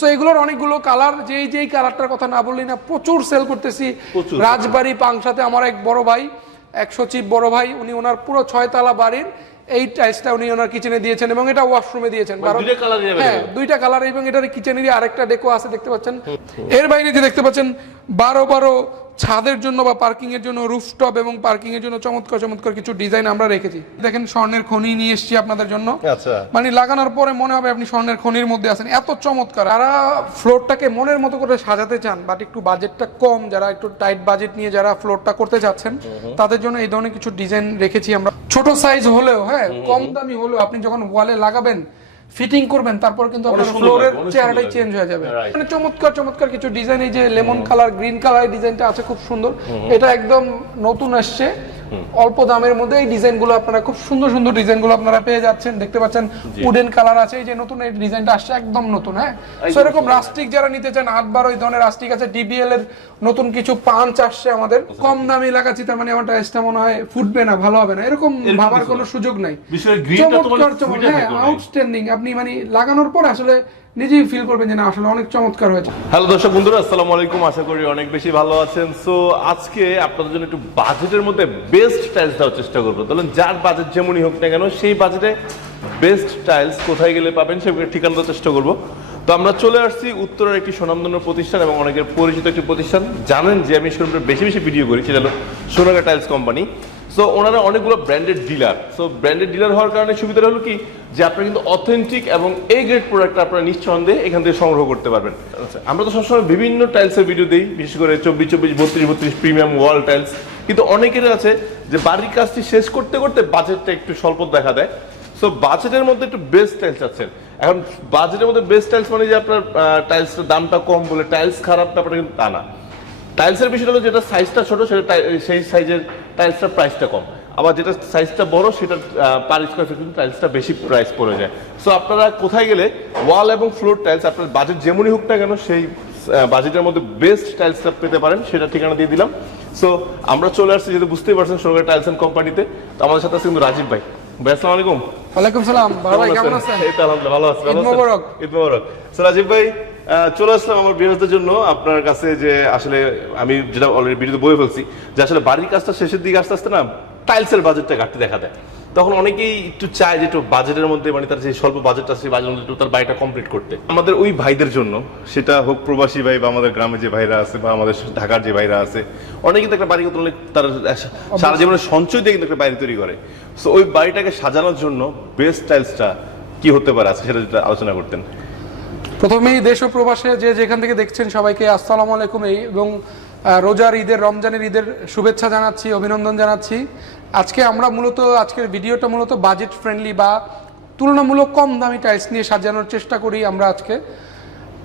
So এগুলোর অনেকগুলো colour যেই যেই কালারটার কথা না বললি না প্রচুর সেল করতেছি। রাজবাড়ি পাংশাতে আমার এক বড় ভাই এক সচিব বড় ভাই উনি ওনার পুরো ছয়তলা বাড়ির এই টাইলসটা উনি ওনার কিচেনে দিয়েছেন এবং এটা ওয়াশরুমে দিয়েছেন। কারণ colour available। হ্যাঁ দুইটা কালার এবং এটার কিচেনেরই আরেকটা ডেকো আছে দেখতে পাচ্ছেন? এর বাইরে যে দেখতে পাচ্ছেন বারো বারো ছাদের জন্য বা পার্কিং এর জন্য রুফটপ এবং পার্কিং এর জন্য চমৎকার চমৎকার কিছু ডিজাইন আমরা রেখেছি। দেখেন স্বর্ণের খনি নিয়ে এসেছি আপনাদের জন্য। আচ্ছা। মানে লাগানোর পরে মনে হবে আপনি স্বর্ণের খনির মধ্যে আছেন। এত চমৎকার। যারা ফ্লোরটাকে মনের মতো করে সাজাতে চান বাট একটু বাজেটটা কম যারা একটু টাইট বাজেট নিয়ে যারা ফ্লোরটা করতে চাচ্ছেন তাদের জন্য এই ধরনের কিছু ডিজাইন রেখেছি আমরা। ছোট সাইজ হলেও হ্যাঁ কম দামি হলেও আপনি যখন ওয়ালে লাগাবেন ফিটিং করবেন তারপর কিন্তু আপনার ফ্লোরের চেহারাটাই চেঞ্জ হয়ে যাবে। মানে চমৎকার চমৎকার কিছু ডিজাইন এই যে লেমন কালার গ্রিন কালার ডিজাইনটা আছে খুব সুন্দর। এটা একদম নতুন আসছে। অল্প দামের মধ্যে এই ডিজাইনগুলো আপনারা খুব সুন্দর সুন্দর ডিজাইনগুলো আপনারা পেয়ে যাচ্ছেন। দেখতে পাচ্ছেন উডেন কালার আছে এই যে নতুন এই ডিজাইনটা আসছে একদম নতুন হ্যাঁ? সো এরকম রাস্টিক যারা নিতে চান আট বারো এই ধরনের রাস্টিক আছে ডিবিএল এর নতুন কিছু পাঞ্চ আসছে আমাদের। কম দামে লাগাচ্ছি তার মানে আমার টাইসটা মনে হয় ফুটবে না ভালো হবে না এরকম ভাবার কোনো সুযোগ নাই। চমৎকার চমৎকার হ্যাঁ। আউটস্ট্যান্ডিং আপনি মানে লাগানোর পর আসলে নিজেই ফিল করবেন যে না, আসলে অনেক চমৎকার হয়েছে। হ্যালো দর্শক বন্ধুরা, আসসালামু আলাইকুম। আশা করি অনেক বেশি ভালো আছেন। সো আজকে আপনাদের জন্য একটু বাজেটের মধ্যে বেস্ট টাইলস দেওয়ার চেষ্টা করব। তাহলে যার বাজেট যেমনই হোক না কেন, সেই বাজেটে বেস্ট টাইলস কোথায় গেলে পাবেন সেগুলো ঠিকানা দেওয়ার চেষ্টা করব। তো আমরা চলে আসছি উত্তরের একটি স্বনামধন্য প্রতিষ্ঠান এবং অনেকের পরিচিত একটি প্রতিষ্ঠান। জানেন যে আমি শোরুমটা বেশি বেশি ভিডিও করি, সেটা হলো সোনাগা টাইলস কোম্পানি সো ওনারা অনেকগুলো branded dealer so branded dealer হওয়ার কারণে সুবিধা হলো কি? যে আপনারা কিন্তু অথেন্টিক এবং এ গ্রেড প্রোডাক্ট আপনারা নিঃসন্দেহে এখান থেকে সংগ্রহ করতে পারবেন। আচ্ছা, আমরা তো সবসময় বিভিন্ন টাইলসের ভিডিও দিই বিশেষ করে চব্বিশ চব্বিশ বত্রিশ বত্রিশ প্রিমিয়াম ওয়াল টাইলস কিন্তু অনেকের আছে যে বাড়ির কাজটি শেষ করতে করতে বাজেটটা একটু স্বল্প দেখা দেয়। সো বাজেটের মধ্যে একটু বেস্ট টাইলস আছেন এখন বাজেটের মধ্যে বেস্ট টাইলস মানে যে আপনার টাইলসের দামটা কম বলে টাইলস খারাপ ব্যাপারটা কিন্তু তা না। টাইলসের বিষয়টা হলো যেটা সাইজটা ছোট সেটা সেই সাইজের টাইলসটার প্রাইসটা কম। আবার যেটা সাইজটা বড়, সেটা পার স্কোয়ার ফিট কিন্তু টাইলসটা বেশি প্রাইস পড়ে যায়। সো আপনারা কোথায় গেলে ওয়াল এবং ফ্লোর টাইলস আপনার বাজেট যেমনই হোক না কেন, সেই বাজেটের মধ্যে বেস্ট টাইলসটা পেতে পারেন, সেটা ঠিকানা দিয়ে দিলাম। সো আমরা চলে আসছি যেহেতু বুঝতেই পারছেন সরকার টাইলস অ্যান্ড কোম্পানিতে তো আমাদের সাথে আছে কিন্তু রাজীব ভাই। ভাই আসসালামু আলাইকুম। ওয়ালাইকুম সালাম। ভাই কেমন আছেন? এই তো আলহামদুলিল্লাহ ভালো আছি ভালো ঈদ মোবারক। ঈদ মোবারক। So, রাজীব ভাই চলে আসলাম আমার জন্য। আপনার কাছে যে আসলে আমি যেটা অলরেডি ভিডিওতে বলে ফেলছি যে আসলে বাড়ির কাজটা শেষের দিকে আসতে আসতে না টাইলসের বাজেটটা ঘাটতি দেখা দেয়। তখন অনেকেই একটু চায় যে একটু বাজেটের মধ্যে মানে তার যে স্বল্প বাজেটটা সেই বাজেটের মধ্যে একটু তার বাড়িটা কমপ্লিট করতে। আমাদের ওই ভাইদের জন্য সেটা হোক প্রবাসী ভাই বা আমাদের গ্রামে যে ভাইরা আছে বা আমাদের ঢাকার যে ভাইরা আছে অনেকে কিন্তু একটা বাড়ি করতে তার সারা জীবনের সঞ্চয় দিয়ে কিন্তু একটা বাড়ি তৈরি করে। সো ওই বাড়িটাকে সাজানোর জন্য বেস্ট টাইলসটা কি হতে পারে? আজকে সেটা যদি আলোচনা করতেন। প্রথমেই দেশ ও প্রবাসে যে যেখান থেকে দেখছেন সবাইকে আসসালামু আলাইকুম এই এবং রোজার ঈদের রমজানের ঈদের শুভেচ্ছা জানাচ্ছি অভিনন্দন জানাচ্ছি। আজকে আমরা মূলত আজকের ভিডিওটা মূলত বাজেট ফ্রেন্ডলি বা তুলনামূলক কম দামি টাইলস নিয়ে সাজানোর চেষ্টা করি আমরা আজকে।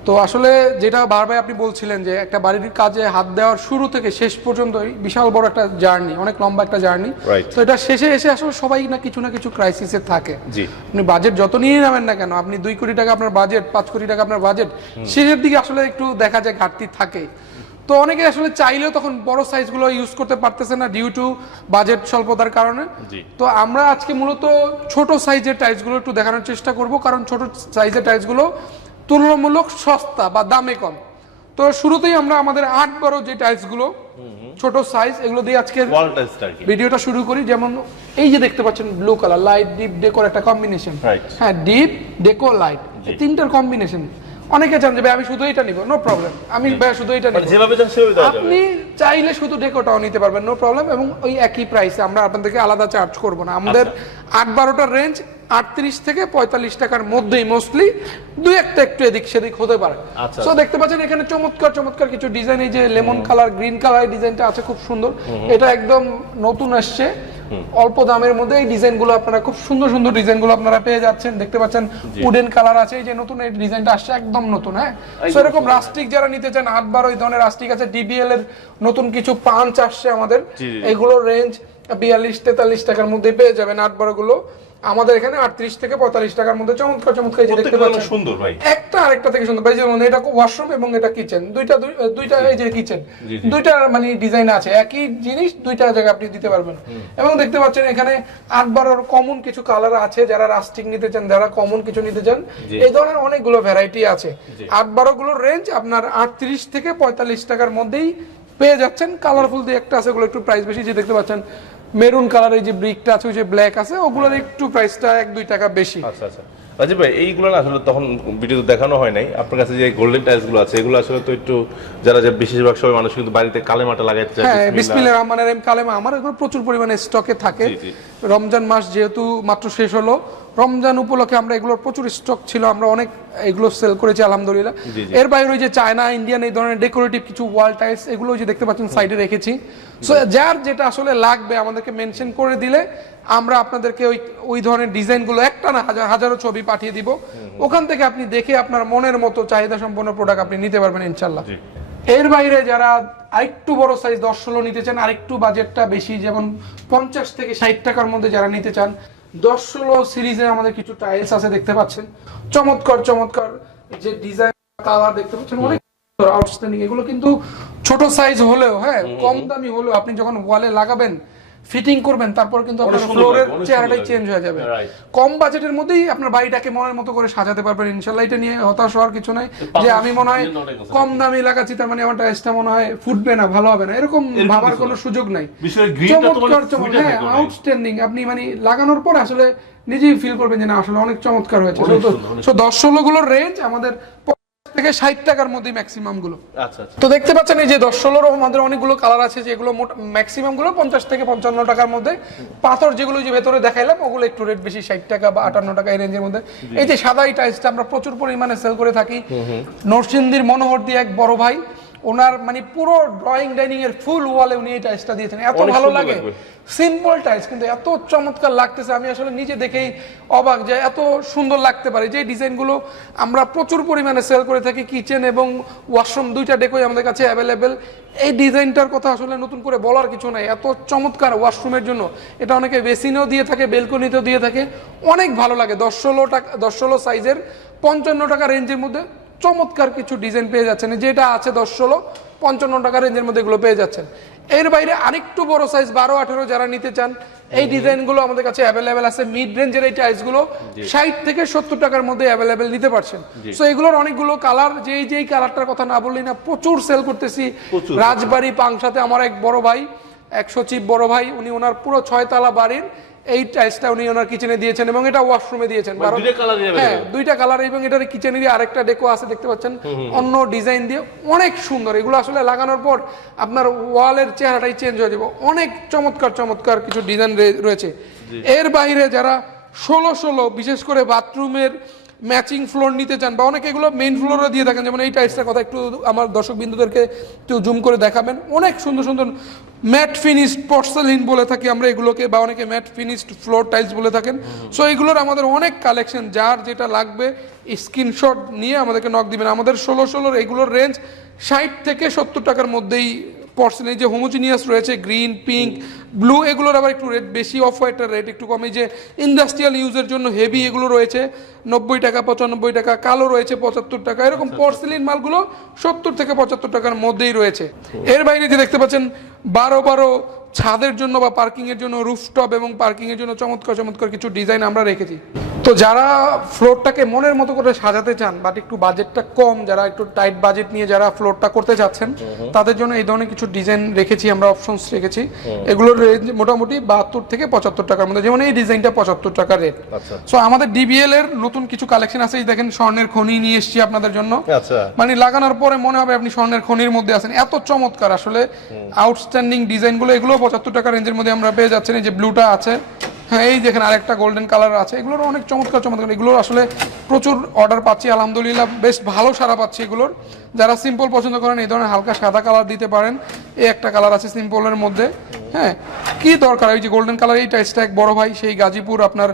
তো আসলে যেটা বারবার আপনি বলছিলেন যে একটা বাড়ির কাজে হাত দেওয়ার শুরু থেকে শেষ পর্যন্তই বিশাল বড় একটা জার্নি অনেক লম্বা একটা জার্নি তো এটা শেষে এসে আসলে সবাই না কিছু না কিছু ক্রাইসিসে থাকে। আপনি বাজেট যত নিয়ে নেবেন না কেন আপনি দুই কোটি টাকা আপনার বাজেট পাঁচ কোটি টাকা আপনার বাজেট শেষের দিকে আসলে একটু দেখা যায় ঘাটতি থাকে তো অনেকে আসলে চাইলেও তখন বড় সাইজগুলো ইউজ করতে পারতেছে না ডিউ টু বাজেট স্বল্পতার কারণে। তো আমরা আজকে মূলত ছোট সাইজের টাইলসগুলো একটু দেখানোর চেষ্টা করব কারণ ছোট সাইজের টাইলসগুলো তুলনামূলক সস্তা বা দামে কম। তো শুরুতেই আমরা আমাদের আট বড় যে টাইলসগুলো ছোট সাইজ এগুলো দিয়ে আজকে ভিডিওটা শুরু করি। যেমন এই যে দেখতে পাচ্ছেন blue colour light deep decor একটা কম্বিনেশন হ্যাঁ ডিপ ডেকো লাইট তিনটার কম্বিনেশন অনেকে চান যে ভাই আমি শুধু এটা নিব। নো প্রবলেম আমি ভাই শুধু এটা মানে নিব। যেভাবে চান সেভাবে আপনি চাইলে শুধু ডেকোটাও নিতে পারবেন নো প্রবলেম এবং ওই একই প্রাইসে আমরা আপনাদেরকে আলাদা চার্জ করব না। আমাদের আট বারোটার রেঞ্জ আটত্রিশ থেকে পঁয়তাল্লিশ টাকার মধ্যেই মোস্টলি দুই একটা একটু এদিক সেদিক হতে পারে। আচ্ছা। সো দেখতে পাচ্ছেন এখানে চমৎকার চমৎকার কিছু ডিজাইন এই যে লেমন কালার গ্রিন কালার ডিজাইনটা আছে খুব সুন্দর। এটা একদম নতুন আসছে। অল্প দামের মধ্যে এই ডিজাইনগুলো আপনারা খুব সুন্দর সুন্দর ডিজাইনগুলো আপনারা পেয়ে যাচ্ছেন। দেখতে পাচ্ছেন উডেন কালার আছে এই যে নতুন এই ডিজাইনটা আসছে একদম নতুন হ্যাঁ? সো এরকম রাস্টিক যারা নিতে চান আট বারো এই ধরনের রাস্টিক আছে ডিবিএল এর নতুন কিছু পাঞ্চ আসছে আমাদের জি। রেঞ্জ বিয়াল্লিশ তেতাল্লিশ টাকার মধ্যে পেয়ে যাবেন আট বারো গুলো আমাদের এখানে আটত্রিশ থেকে পঁয়তাল্লিশ টাকার মধ্যে চমৎকার চমৎকার এই যে দেখতে পাচ্ছেন। সুন্দর ভাই। একটা আরেকটা থেকে সুন্দর। ভাই যেমন এটা ওয়াশরুম এবং এটা কিচেন দুইটা দুইটা এই যে কিচেন। দুইটা মানে ডিজাইন আছে। একই জিনিস দুইটা জায়গায় আপনি দিতে পারবেন। এবং দেখতে পাচ্ছেন এখানে আট বারোর কমন কিছু কালার আছে। যারা রাস্টিক নিতে চান যারা কমন কিছু নিতে চান এই ধরনের অনেকগুলো ভ্যারাইটি আছে। আট বারো গুলোর রেঞ্জ আপনার আটত্রিশ থেকে পঁয়তাল্লিশ টাকার মধ্যেই পেয়ে যাচ্ছেন। কালারফুল দিয়ে একটা আছে ওগুলো একটু প্রাইস বেশি। যে দেখতে পাচ্ছেন মেরুন কালারের যে ব্রিকটা আছে ওই যে ব্ল্যাক আছে ওগুলোর একটু প্রাইসটা এক দুই টাকা বেশি। আচ্ছা আচ্ছা। রাজীব ভাই এইগুলো না আসলে তখন ভিডিওতে দেখানো হয় নাই। আপনার কাছে যে গোল্ডেন টাইলসগুলো আছে এগুলো আসলে তো একটু যারা যে বেশিরভাগ সময় মানুষ কিন্তু বাড়িতে কালেমাটা লাগাইতে চায় হ্যাঁ বিসমিল্লাহ। রহমানের কালেমা আমার এগুলো প্রচুর পরিমাণে স্টকে থাকে। রমজান মাস যেহেতু মাত্র শেষ হলো রমজান উপলক্ষে আমরা এগুলোর প্রচুর স্টক ছিল আমরা অনেক এগুলো সেল করেছি আলহামদুলিল্লাহ। এর বাইরে ওই যে চায়না ইন্ডিয়ান এই ধরনের ডেকোরেটিভ কিছু ওয়াল টাইলস এগুলো যে দেখতে পাচ্ছেন সাইডে রেখেছি। সো যার যেটা আসলে লাগবে আমাদেরকে মেনশন করে দিলে আমরা আপনাদেরকে ওই ওই ধরনের ডিজাইনগুলো একটা না হাজার হাজারো ছবি পাঠিয়ে দিব। ওখান থেকে আপনি দেখে আপনার মনের মতো চাহিদা সম্পন্ন প্রোডাক্ট আপনি নিতে পারবেন ইনশাল্লাহ এর বাইরে যারা আরেকটু বড় সাইজ দশ ষোলো নিতে চান আরেকটু বাজেটটা বেশি যেমন পঞ্চাশ থেকে ষাট টাকার মধ্যে যারা নিতে চান দশ ষোলো সিরিজে আমাদের কিছু টাইলস আছে দেখতে পাচ্ছেন। চমৎকার চমৎকার যে ডিজাইন কালার দেখতে পাচ্ছেন অনেক আউটস্ট্যান্ডিং এগুলো কিন্তু ছোট সাইজ হলেও হ্যাঁ কম দামি হলেও আপনি যখন ওয়ালে লাগাবেন ফিটিং করবেন তারপর কিন্তু আপনার ফ্লোরের চেহারাটাই চেঞ্জ হয়ে যাবে। কম বাজেটের মধ্যেই আপনার বাড়িটাকে মনের মতো করে সাজাতে পারবেন। ইনশাল্লাহ এটা নিয়ে হতাশ হওয়ার কিছু নাই। যে আমি মনে হয় কম দামি লাগাচ্ছি তার মানে আমার টাইসটা মনে হয় ফুটবে না ভালো হবে না। এরকম ভাবার কোনো সুযোগ নাই। তো চমৎকার চমৎকার। হ্যাঁ আউটস্ট্যান্ডিং আপনি মানে লাগানোর পর আসলে নিজেই ফিল করবেন যে না আসলে অনেক চমৎকার হয়েছে। সো দশ ষোলো গুলোর রেঞ্জ আমাদের থেকে ষাট টাকার মধ্যে ম্যাক্সিমামগুলো আচ্ছা আচ্ছা। তো দেখতে পাচ্ছেন এই যে দশ ষোলোর আমাদের অনেকগুলো কালার আছে যেগুলো ম্যাক্সিমামগুলো পঞ্চাশ থেকে পঞ্চান্ন টাকার মধ্যে। পাথর যেগুলো যে ভেতরে দেখাইলাম ওগুলো একটু রেট বেশি ষাট টাকা বা আটান্ন টাকা এই রেঞ্জের মধ্যে। এই যে সাদা এই টাইলসটা আমরা প্রচুর পরিমাণে সেল করে থাকি। নরসিংদীর মনোহর দিয়ে এক বড় ভাই ওনার মানে পুরো ড্রয়িং ডাইনিং এর ফুল ওয়ালে উনি এই টাইলসটা দিয়েছেন। এত ভালো লাগে। সিম্পল টাইলস কিন্তু এত চমৎকার লাগতেছে। আমি আসলে নিজে দেখেই অবাক যে এত সুন্দর লাগতে পারে। যে ডিজাইনগুলো আমরা প্রচুর পরিমাণে সেল করে থাকি কিচেন এবং ওয়াশরুম দুইটা ডেকোই আমাদের কাছে অ্যাভেলেবেল এই ডিজাইনটার কথা আসলে নতুন করে বলার কিছু নাই। এত চমৎকার ওয়াশরুমের জন্য। এটা অনেকে বেসিনেও দিয়ে থাকে বেলকনিতেও দিয়ে থাকে। অনেক ভালো লাগে। দশ ষোলো টাকা দশ ষোলো সাইজের পঞ্চান্ন টাকা রেঞ্জের মধ্যে চমৎকার কিছু ডিজাইন পেয়ে যাচ্ছেন। যেটা আছে দশ ষোলো পঞ্চান্ন টাকা রেঞ্জের মধ্যে এগুলো পেয়ে যাচ্ছেন। এর বাইরে আরেকটু বড় সাইজ বারো আঠেরো যারা নিতে চান এই ডিজাইনগুলো আমাদের কাছে অ্যাভেলেবেল আছে। মিড রেঞ্জের এই টাইলসগুলো ষাট থেকে সত্তর টাকার মধ্যে অ্যাভেলেবেল নিতে পারছেন। সো এগুলোর অনেকগুলো কালার যেই যেই কালারটার কথা না বললি না প্রচুর সেল করতেছি। রাজবাড়ি পাংশাতে আমার এক বড় ভাই এক সচিব বড় ভাই উনি ওনার পুরো ছয়তলা বাড়ির এই টাইলসটা উনি ওনার কিচেনে দিয়েছেন এবং এটা ওয়াশরুমে দিয়েছেন। মানে কারণ-? হ্যাঁ দুইটা কালার এবং এটার কিচেনেরই আরেকটা ডেকো আছে দেখতে পাচ্ছেন? অন্য ডিজাইন দিয়ে অনেক সুন্দর। এগুলো আসলে লাগানোর পর আপনার ওয়ালের চেহারাটাই চেঞ্জ হয়ে যাবে। অনেক চমৎকার চমৎকার কিছু ডিজাইন রয়েছে। এর বাইরে যারা ষোলো ষোলো বিশেষ করে বাথরুমের ম্যাচিং ফ্লোর নিতে চান, বা অনেকে এগুলো মেইন ফ্লোরে দিয়ে থাকেন, যেমন এই টাইলসটার কথা একটু আমার দর্শক বিন্দুদেরকে একটু জুম করে দেখাবেন। অনেক সুন্দর সুন্দর ম্যাট ফিনিশড পর্সেলিন বলে থাকি আমরা এগুলোকে, বা অনেকে ম্যাট ফিনিশড ফ্লোর টাইলস বলে থাকেন। সো এগুলোর আমাদের অনেক কালেকশন যার যেটা লাগবে স্ক্রিনশট নিয়ে আমাদেরকে নক দিবেন। আমাদের ষোলো ষোলোর এগুলোর রেঞ্জ ষাট থেকে সত্তর টাকার মধ্যেই পর্সেন্টেজ যে হোমোজিনিয়াস রয়েছে গ্রিন পিঙ্ক ব্লু এগুলোর আবার একটু রেট বেশি অফ হোয়াইটের রেট একটু কমে। যে ইন্ডাস্ট্রিয়াল ইউজের জন্য হেভি এগুলো রয়েছে নব্বই টাকা পঁচানব্বই টাকা কালো রয়েছে পঁচাত্তর টাকা। এরকম পর্সেলিন মালগুলো সত্তর থেকে পঁচাত্তর টাকার মধ্যেই রয়েছে। এর বাইরে যে দেখতে পাচ্ছেন বারো বারো ছাদের জন্য বা পার্কিংয়ের জন্য রুফটপ এবং পার্কিংয়ের জন্য চমৎকার চমৎকার কিছু ডিজাইন আমরা রেখেছি। তো যারা ফ্লোরটাকে মনের মতো করে সাজাতে চান বাট একটু বাজেটটা কম যারা একটু টাইট বাজেট নিয়ে যারা ফ্লোরটা করতে চাচ্ছেন তাদের জন্য এই ধরনের কিছু ডিজাইন রেখেছি আমরা অপশনস রেখেছি। এগুলোর রেঞ্জ মোটামুটি বাহাত্তর থেকে পঁচাত্তর টাকার মধ্যে যেমন এই ডিজাইনটা পঁচাত্তর টাকার রেট আচ্ছা। সো আমাদের ডিবিএল এর নতুন কিছু কালেকশন আছে এই দেখেন স্বর্ণের খনি নিয়ে এসেছি আপনাদের জন্য। আচ্ছা। মানে লাগানোর পরে মনে হবে আপনি স্বর্ণের খনির মধ্যে আছেন। এত চমৎকার আসলে আউটস্ট্যান্ডিং ডিজাইনগুলো এগুলো পঁচাত্তর টাকা রেঞ্জের মধ্যে আমরা পেয়ে যাচ্ছেন এই যে ব্লুটা আছে। হ্যাঁ এই দেখেন আরেকটা গোল্ডেন কালার আছে। এগুলোর অনেক চমৎকার চমৎকার। এগুলোর আসলে প্রচুর অর্ডার পাচ্ছি, আলহামদুলিল্লাহ। বেশ ভালো সারা পাচ্ছি এগুলোর। যারা সিম্পল পছন্দ করেন এই ধরনের হালকা সাদা কালার দিতে পারেন। এই একটা কালার আছে সিম্পলের মধ্যে হ্যাঁ? কি দরকার? ওই যে গোল্ডেন কালার এই টাইসটা এক বড় ভাই সেই গাজীপুর আপনার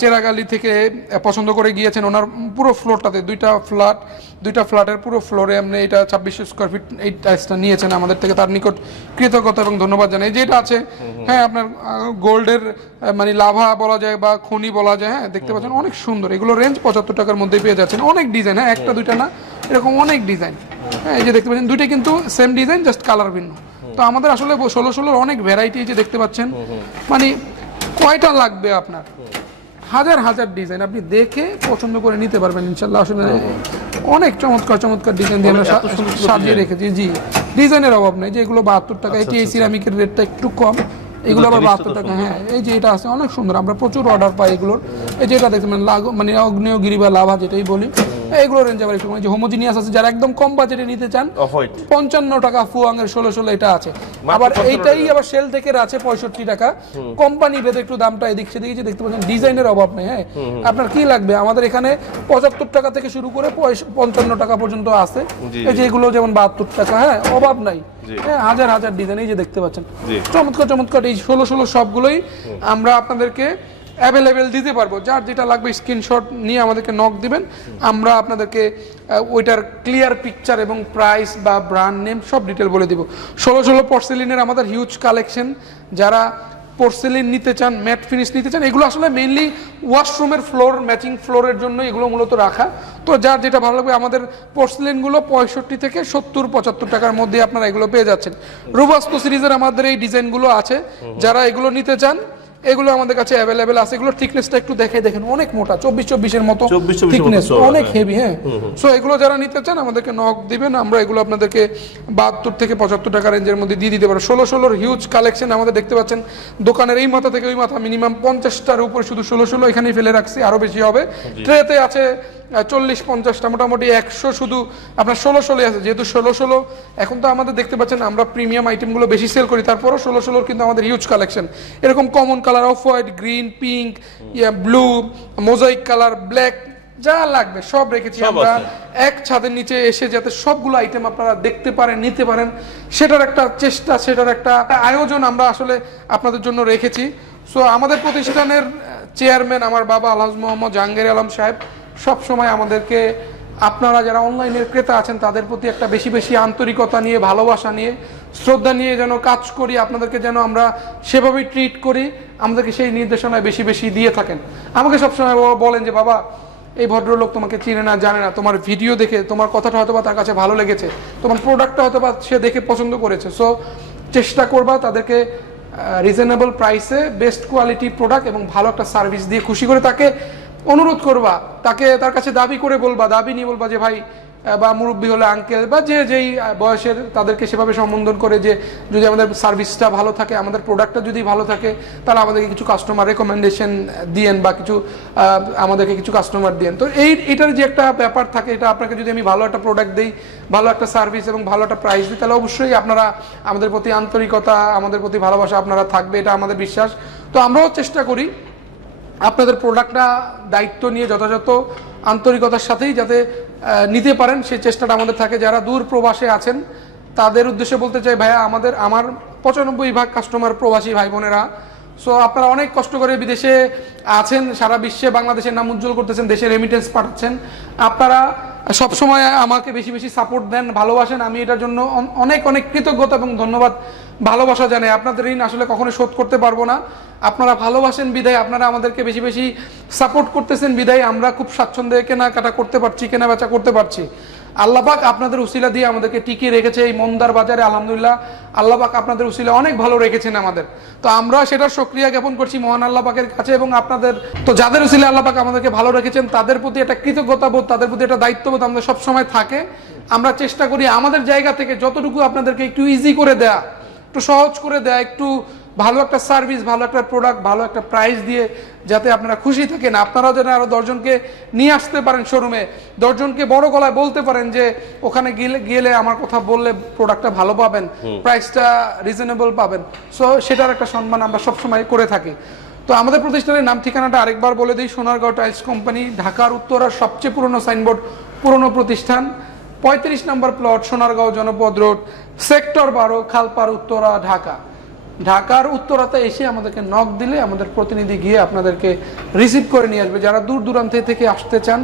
চেরাগালি থেকে পছন্দ করে গিয়েছেন। ওনার পুরো ফ্লোরটাতে দুইটা ফ্ল্যাট দুইটা ফ্ল্যাটের পুরো ফ্লোরে আপনি এটা ছাব্বিশশো স্কোয়ার ফিট এই টাইসটা নিয়েছেন আমাদের থেকে তার নিকট কৃতজ্ঞতা এবং ধন্যবাদ জানাই। যেটা আছে হ্যাঁ আপনার গোল্ডের মানে লাভা বলা যায় বা খনি বলা যায় হ্যাঁ দেখতে পাচ্ছেন অনেক সুন্দর। এগুলো রেঞ্জ পঁচাত্তর টাকার মধ্যে পেয়ে যাচ্ছেন। অনেক ডিজাইন হ্যাঁ একটা দুইটা না এরকম অনেক ডিজাইন হ্যাঁ এই যে দেখতে পাচ্ছেন দুইটা কিন্তু সেম ডিজাইন জাস্ট কালার ভিন্ন। তো আমাদের আসলে ষোলো ষোলোর অনেক ভ্যারাইটি এই যে দেখতে পাচ্ছেন। মানে কয়টা লাগবে আপনার? হাজার হাজার ডিজাইন আপনি দেখে পছন্দ করে নিতে পারবেন ইনশাল্লাহ। আসলে অনেক চমৎকার চমৎকার ডিজাইন দিয়ে আমরা সাজিয়ে রেখেছি। জি ডিজাইনের অভাব নেই। যে এগুলো বাহাত্তর টাকা আচ্ছা, এটি এই সিরামিকের রেটটা একটু কম। এগুলো আবার বাহাত্তর টাকা হ্যাঁ এই যে এটা আছে অনেক সুন্দর। আমরা প্রচুর অর্ডার পাই এগুলোর। এই যে এটা দেখতে মানে লাগ মানে অগ্নেয়গিরি বা লাভা যেটাই বলি। এইগুলো রেঞ্জ আবার একটু। যে হোমোজিনিয়াস আছে যারা একদম কম বাজেটে নিতে চান পঞ্চান্ন টাকা ফুয়াঙের ষোলো ষোলো এটা আছে। আবার এইটাই আবার সেল থেকে আছে পঁয়ষট্টি টাকা। কোম্পানি ভেদে একটু দামটা এদিক সেদিক যে দেখতে পাচ্ছেন ডিজাইনের অভাব নেই হ্যাঁ? আপনার কি লাগবে? আমাদের এখানে পঁচাত্তর টাকা থেকে শুরু করে পঞ্চান্ন টাকা পর্যন্ত আছে। এই যে এগুলো যেমন বাহাত্তর টাকা হ্যাঁ অভাব নাই। হ্যাঁ হাজার হাজার ডিজাইন এই যে দেখতে পাচ্ছেন। চমৎকার চমৎকার এই ষোলো ষোলো সবগুলোই আমরা আপনাদেরকে অ্যাভেলেবেল দিতে পারব। যার যেটা লাগবে স্ক্রিনশট নিয়ে আমাদেরকে নক দিবেন। আমরা আপনাদেরকে ওইটার ক্লিয়ার পিকচার এবং প্রাইস বা ব্র্যান্ড নেম সব ডিটেল বলে দিব। ষোলো ষোলো পর্সেলিনের আমাদের হিউজ কালেকশন যারা পোর্সেলিন নিতে চান ম্যাট ফিনিশ নিতে চান এগুলো আসলে মেইনলি ওয়াশরুমের ফ্লোর ম্যাচিং ফ্লোরের জন্য এগুলো মূলত রাখা। তো যার যেটা ভালো লাগবে আমাদের পোর্সেলিনগুলো পঁয়ষট্টি থেকে সত্তর পঁচাত্তর টাকার মধ্যে আপনারা এগুলো পেয়ে যাচ্ছেন। রুবাস্তো সিরিজের আমাদের এই ডিজাইনগুলো আছে। যারা এগুলো নিতে চান এগুলো আমাদের কাছে অ্যাভেলেবেল আছে। এগুলো থিকনেসটা একটু দেখে দেখেন অনেক মোটা চব্বিশ চব্বিশের মতো 24 24 এর মতো থিকনেস অনেক হ্যাঁ। হেভি হ্যাঁ। সো এগুলো যারা নিতে চান আমাদেরকে নক দিবেন। আমরা এগুলো আপনাদেরকে বাহাত্তর থেকে পঁচাত্তর টাকা রেঞ্জের মধ্যে দিয়ে দিতে পারব। ষোলো ষোলোর হিউজ কালেকশন আমাদের দেখতে পাচ্ছেন। দোকানের এই মাথা থেকে ওই মাথা মিনিমাম পঞ্চাশটার উপরে শুধু ষোলো ষোলো এখানেই ফেলে রাখছি আরও বেশি হবে। ট্রেতে আছে চল্লিশ পঞ্চাশটা মোটামুটি একশো শুধু আপনার ষোলো ষোলো আছে। যেহেতু ষোলো ষোলো এখন তো আমাদের দেখতে পাচ্ছেন আমরা প্রিমিয়াম আইটেমগুলো বেশি সেল করি তারপরও ষোলো ষোলোর কিন্তু আমাদের হিউজ কালেকশন এরকম common colour off white green pink blue mosaic colour black যা লাগবে সব রেখেছি আমরা। এক ছাদের নিচে এসে যাতে সবগুলো আইটেম আপনারা দেখতে পারেন নিতে পারেন সেটার একটা চেষ্টা সেটার একটা আয়োজন আমরা আসলে আপনাদের জন্য রেখেছি। সো আমাদের প্রতিষ্ঠানের চেয়ারম্যান আমার বাবা আলহাজ মোহাম্মদ জাহাঙ্গীর আলম সাহেব সব সময় আমাদেরকে আপনারা যারা অনলাইনের ক্রেতা আছেন, তাদের প্রতি একটা বেশি বেশি আন্তরিকতা নিয়ে, ভালোবাসা নিয়ে, শ্রদ্ধা নিয়ে যেন কাজ করি, আপনাদেরকে যেন আমরা সেভাবেই ট্রিট করি, আমাদেরকে সেই নির্দেশনায় বেশি বেশি দিয়ে থাকেন। আমাকে সবসময় বলেন যে, বাবা, এই ভদ্রলোক তোমাকে চিনে না, জানে না। তোমার ভিডিও দেখে, তোমার কথাটা হয়তো বা তার কাছে ভালো লেগেছে। তোমার প্রোডাক্টটা হয়তো বা সে দেখে পছন্দ করেছে। সো চেষ্টা করবা তাদেরকে রিজনেবল প্রাইসে বেস্ট কোয়ালিটি প্রোডাক্ট এবং ভালো একটা সার্ভিস দিয়ে খুশি করে তাকে অনুরোধ করবা, তাকে তার কাছে দাবি করে বলবা, দাবি নিয়ে বলবা যে ভাই বা মুরব্বী হলে আঙ্কেল বা যে যেই বয়সের তাদেরকে সেভাবে সম্বোধন করে যে যদি আমাদের সার্ভিসটা ভালো থাকে, আমাদের প্রোডাক্টটা যদি ভালো থাকে, তাহলে আমাদেরকে কিছু কাস্টমার রেকমেন্ডেশন দিয়েন বা কিছু আমাদেরকে কিছু কাস্টমার দিয়েন। তো এই, এটার যে একটা ব্যাপার থাকে, এটা আপনাকে যদি আমি ভালো একটা প্রোডাক্ট দিই, ভালো একটা সার্ভিস এবং ভালো একটা প্রাইস দিই, তাহলে অবশ্যই আপনারা আমাদের প্রতি আন্তরিকতা, আমাদের প্রতি ভালোবাসা আপনারা থাকবে, এটা আমাদের বিশ্বাস। তো আমরাও চেষ্টা করি আপনাদের প্রোডাক্টটা দায়িত্ব নিয়ে যথাযথ আন্তরিকতার সাথেই যাতে নিতে পারেন, সেই চেষ্টাটা আমাদের থাকে। যারা দূর প্রবাসে আছেন, তাদের উদ্দেশ্যে বলতে চাই, ভাইয়া, আমাদের, আমার পঁচানব্বই ভাগ কাস্টমার প্রবাসী ভাই বোনেরা। সো আপনারা অনেক কষ্ট করে বিদেশে আছেন, সারা বিশ্বে বাংলাদেশের নাম উজ্জ্বল করতেছেন দেশে রেমিটেন্স পাঠাচ্ছেন। আপনারা সবসময় আমাকে বেশি বেশি সাপোর্ট দেন, ভালোবাসেন। আমি এটার জন্য অনেক অনেক কৃতজ্ঞতা এবং ধন্যবাদ। ভালোবাসা জানাই আপনাদের ঋণ আসলে কখনো শোধ করতে পারব না। আপনারা ভালোবাসেন বিদায়, আপনারা আমাদেরকে বেশি বেশি সাপোর্ট করতেছেন বিদায়। আমরা খুব স্বাচ্ছন্দ্যে কেনাকাটা করতে পারছি কেনা বেচা করতে পারছি। আল্লাপাক আপনাদের উসিলা দিয়ে আমাদেরকে টিকিয়ে রেখেছে এই মন্দার বাজারে, আলহামদুলিল্লাহ। আল্লাপাক আপনাদের উসিলা অনেক ভালো রেখেছেন আমাদের। তো আমরা সেটা সক্রিয়া জ্ঞাপন করছি মহান আল্লাপাকের কাছে এবং আপনাদের, তো যাদের উসিলা আল্লাপাক আমাদেরকে ভালো রেখেছেন, তাদের প্রতি একটা কৃতজ্ঞতা বোধ তাদের প্রতি একটা দায়িত্ববোধ আমাদের সবসময় থাকে। আমরা চেষ্টা করি আমাদের জায়গা থেকে যতটুকু আপনাদেরকে একটু ইজি করে দেয়া, একটু সহজ করে দেয়া, একটু ভালো একটা সার্ভিস ভালো একটা প্রোডাক্ট ভালো একটা প্রাইস দিয়ে যাতে আপনারা খুশি থাকেন। আপনারাও যেন আরও দশজনকে নিয়ে আসতে পারেন শোরুমে দশজনকে বড় গলায় বলতে পারেন যে ওখানে গেলে গেলে আমার কথা বললে প্রোডাক্টটা ভালো পাবেন প্রাইসটা রিজনেবল পাবেন। সো সেটার একটা সম্মান আমরা সবসময় করে থাকি। তো আমাদের প্রতিষ্ঠানের নাম ঠিকানাটা আরেকবার বলে দিই। সোনারগাঁও টাইলস কোম্পানি ঢাকার উত্তরার সবচেয়ে পুরনো সাইনবোর্ড পুরনো প্রতিষ্ঠান। পঁয়ত্রিশ নম্বর প্লট সোনারগাঁও জনপদ রোড সেক্টর বারো খালপার উত্তরা ঢাকা। ঢাকার উত্তরাতে এসে আমাদেরকে নক দিলে আমাদের প্রতিনিধি গিয়ে আপনাদেরকে রিসিভ করে নিয়ে আসবে। যারা দূর দূরান্ত থেকে আসতে চান,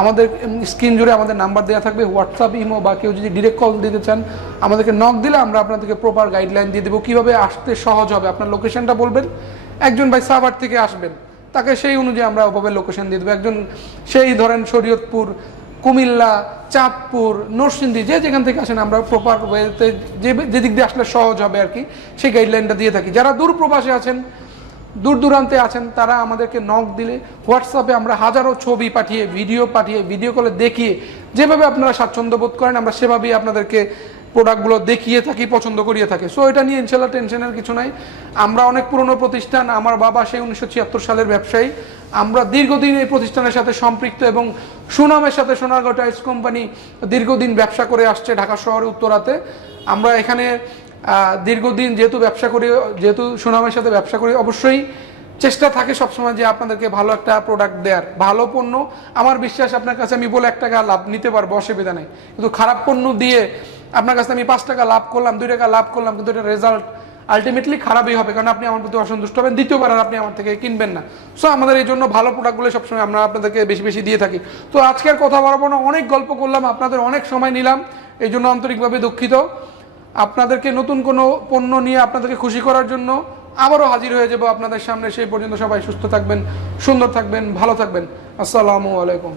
আমাদের স্ক্রিন জুড়ে আমাদের নাম্বার দেওয়া থাকবে হোয়াটসঅ্যাপ ইমো বা কেউ যদি ডিরেক্ট কল দিতে চান, আমাদেরকে নক দিলে আমরা আপনাদেরকে প্রপার গাইডলাইন দিয়ে দেবো। কীভাবে আসতে সহজ হবে? আপনার লোকেশনটা বলবেন, একজন ভাই সাভার থেকে আসবেন, তাকে সেই অনুযায়ী আমরা ওভাবে লোকেশন দিয়ে দেবো। একজন সেই ধরেন শরীয়তপুর কুমিল্লা, চাঁদপুর, নরসিংদী, যে যেখান থেকে আসেন আমরা প্রপার ওয়েতে যে যেদিক দিয়ে আসলে সহজ হবে আর কি, সেই গাইডলাইনটা দিয়ে থাকি। যারা দূর প্রবাসে আছেন, দূর দূরান্তে আছেন, তারা আমাদেরকে নক দিলে হোয়াটসঅ্যাপে আমরা হাজারো ছবি পাঠিয়ে ভিডিও পাঠিয়ে ভিডিও কলে দেখিয়ে, যেভাবে আপনারা স্বাচ্ছন্দ্য বোধ করেন, আমরা সেভাবেই আপনাদেরকে প্রোডাক্টগুলো দেখিয়ে থাকি, পছন্দ করিয়ে থাকে। সো এটা নিয়ে ইনশাল্লাহ টেনশনের কিছু নাই। আমরা অনেক পুরনো প্রতিষ্ঠান, আমার বাবা সেই উনিশশো ছিয়াত্তর সালের ব্যবসায়ী। আমরা দীর্ঘদিন এই প্রতিষ্ঠানের সাথে সম্পৃক্ত এবং সুনামের সাথে সোনারগাঁও টাইলস কোম্পানি দীর্ঘদিন ব্যবসা করে আসছে ঢাকা শহরের উত্তরাতে। আমরা এখানে দীর্ঘদিন যেহেতু ব্যবসা করি, যেহেতু সুনামের সাথে ব্যবসা করি, অবশ্যই চেষ্টা থাকে সবসময় যে আপনাদেরকে ভালো একটা প্রোডাক্ট দেওয়ার ভালো পণ্য, আমার বিশ্বাস আপনার কাছে আমি বলে এক টাকা লাভ নিতে পারব, অসুবিধা নেই। কিন্তু খারাপ পণ্য দিয়ে আপনার কাছে আমি পাঁচ টাকা লাভ করলাম, দুই টাকা লাভ করলাম, কিন্তু এটা রেজাল্ট আলটিমেটলি খারাপই হবে, কারণ আপনি আমার প্রতি অসন্তুষ্ট হবেন। দ্বিতীয়বার আর আপনি আমার থেকে কিনবেন না। সো আমাদের এই জন্য ভালো প্রোডাক্টগুলো সবসময় আমরা আপনাদেরকে বেশি বেশি দিয়ে থাকি। তো আজকের কথা বলব না অনেক গল্প করলাম, আপনাদের অনেক সময় নিলাম, এই জন্য আন্তরিকভাবে দুঃখিত। আপনাদেরকে নতুন কোনো পণ্য নিয়ে আপনাদেরকে খুশি করার জন্য আবারও হাজির হয়ে যাব আপনাদের সামনে। সেই পর্যন্ত সবাই সুস্থ থাকবেন, সুন্দর থাকবেন, ভালো থাকবেন। আসসালামু আলাইকুম।